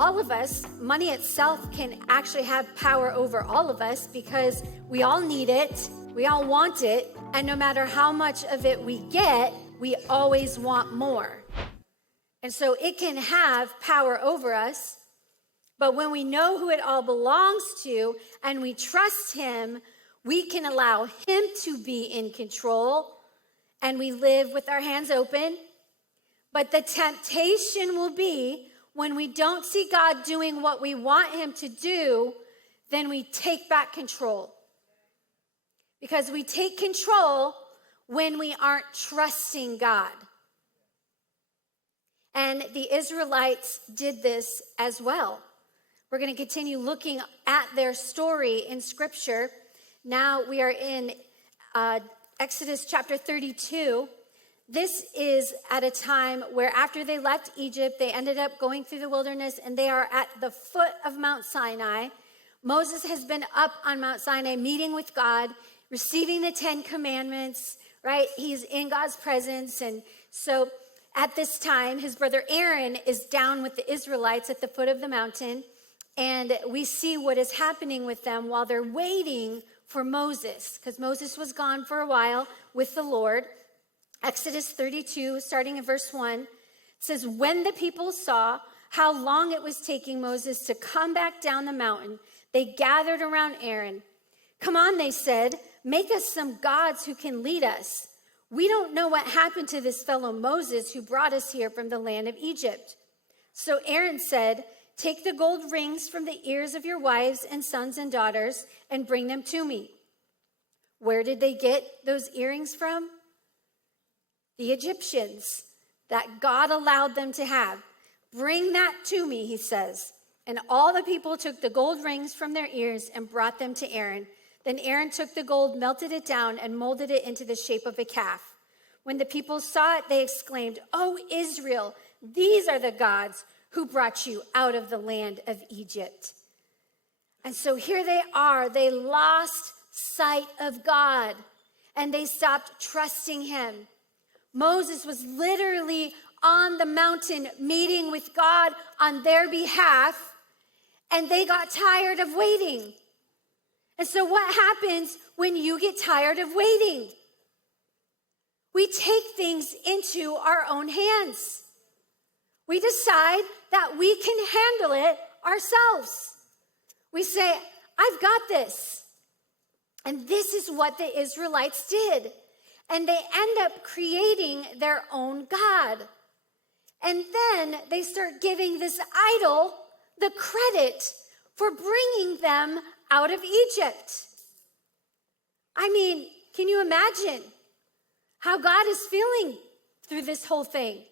all of us, money itself can actually have power over all of us because we all need it, we all want it, and no matter how much of it we get, we always want more. And so it can have power over us, but when we know who it all belongs to and we trust him, we can allow him to be in control and we live with our hands open. But the temptation will be when we don't see God doing what we want him to do, then we take back control. Because we take control when we aren't trusting God. And the Israelites did this as well. We're going to continue looking at their story in Scripture. Now we are in Exodus chapter 32. This is at a time where after they left Egypt, they ended up going through the wilderness, and they are at the foot of Mount Sinai. Moses has been up on Mount Sinai meeting with God, receiving the 10 Commandments, right? He's in God's presence. And so at this time, his brother Aaron is down with the Israelites at the foot of the mountain. And we see what is happening with them while they're waiting for Moses, because Moses was gone for a while with the Lord. Exodus 32, starting in verse 1, says, when the people saw how long it was taking Moses to come back down the mountain, they gathered around Aaron. Come on, they said, make us some gods who can lead us. We don't know what happened to this fellow Moses who brought us here from the land of Egypt. So Aaron said, take the gold rings from the ears of your wives and sons and daughters and bring them to me. Where did they get those earrings from? The Egyptians that God allowed them to have. Bring that to me, he says. And all the people took the gold rings from their ears and brought them to Aaron. Then Aaron took the gold, melted it down, and molded it into the shape of a calf. When the people saw it, they exclaimed, "O Israel, these are the gods who brought you out of the land of Egypt." And so here they are. They lost sight of God, and they stopped trusting him. Moses was literally on the mountain meeting with God on their behalf, and they got tired of waiting. And so what happens when you get tired of waiting? We take things into our own hands. We decide that we can handle it ourselves. We say, I've got this. And this is what the Israelites did. And they end up creating their own God. And then they start giving this idol the credit for bringing them out of Egypt. I mean, can you imagine how God is feeling through this whole thing?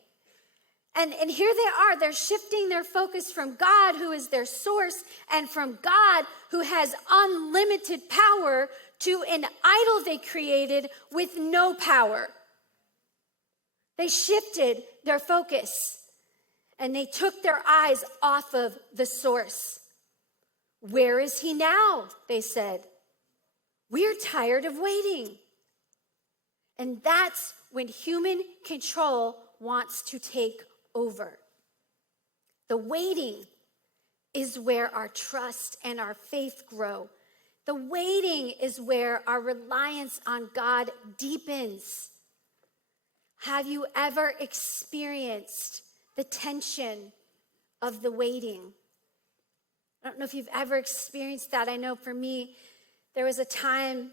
And here they are, they're shifting their focus from God, who is their source, and from God, who has unlimited power, to an idol they created with no power. They shifted their focus, and they took their eyes off of the source. Where is he now? They said. We're tired of waiting. And that's when human control wants to take over. The waiting is where our trust and our faith grow. The waiting is where our reliance on God deepens. Have you ever experienced the tension of the waiting? I don't know if you've ever experienced that. I know for me, there was a time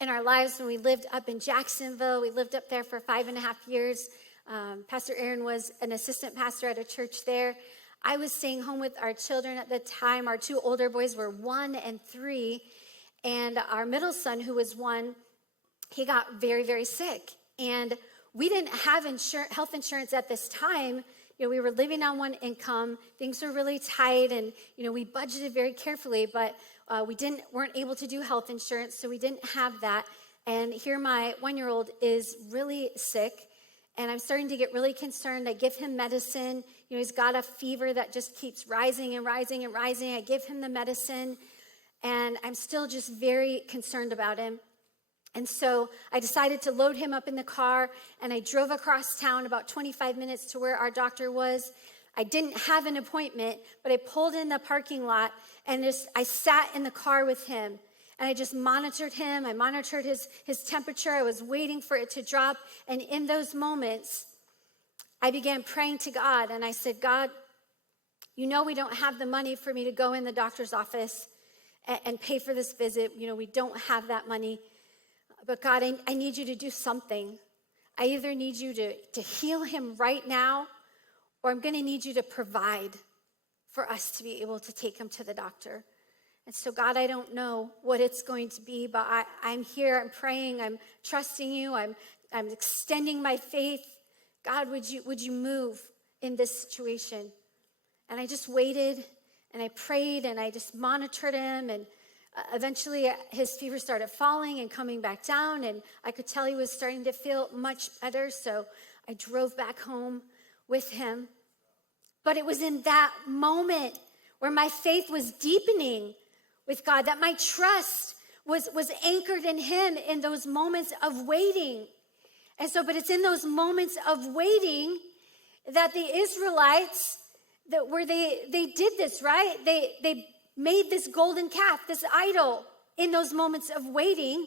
in our lives when we lived up in Jacksonville. We lived up there for 5.5 years. Pastor Aaron was an assistant pastor at a church there. I was staying home with our children at the time. Our two older boys were 1 and 3. And our middle son, who was 1, he got very, very sick. And we didn't have health insurance at this time. You know, we were living on one income. Things were really tight, and we budgeted very carefully, but we weren't able to do health insurance, so we didn't have that. And here my 1-year-old is really sick, and I'm starting to get really concerned. I give him medicine. He's got a fever that just keeps rising and rising and rising. I give him the medicine, and I'm still just very concerned about him. And so I decided to load him up in the car, and I drove across town about 25 minutes to where our doctor was. I didn't have an appointment, but I pulled in the parking lot and I sat in the car with him. And I just monitored him. I monitored his temperature. I was waiting for it to drop. And in those moments, I began praying to God. And I said, God, you know we don't have the money for me to go in the doctor's office and pay for this visit. You know, we don't have that money. But God, I need you to do something. I either need you to heal him right now, or I'm going to need you to provide for us to be able to take him to the doctor. And so, God, I don't know what it's going to be, but I'm here, I'm praying, I'm trusting you, I'm extending my faith. God, would you move in this situation? And I just waited, and I prayed, and I just monitored him, and eventually his fever started falling and coming back down, and I could tell he was starting to feel much better, so I drove back home with him. But it was in that moment where my faith was deepening with God, that my trust was anchored in him in those moments of waiting. And so, but it's in those moments of waiting that the Israelites, where they did this, right? They made this golden calf, this idol, in those moments of waiting,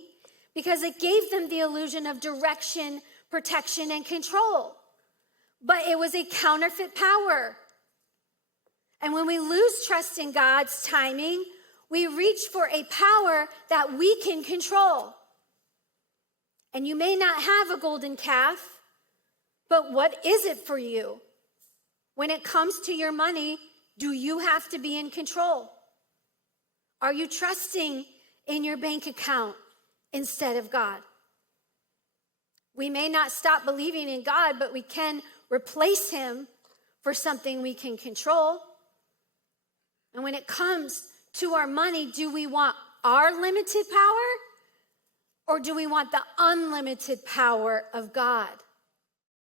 because it gave them the illusion of direction, protection, and control. But it was a counterfeit power. And when we lose trust in God's timing, we reach for a power that we can control. And you may not have a golden calf, but what is it for you? When it comes to your money, do you have to be in control? Are you trusting in your bank account instead of God? We may not stop believing in God, but we can replace him for something we can control. And when it comes to our money, do we want our limited power, or do we want the unlimited power of God?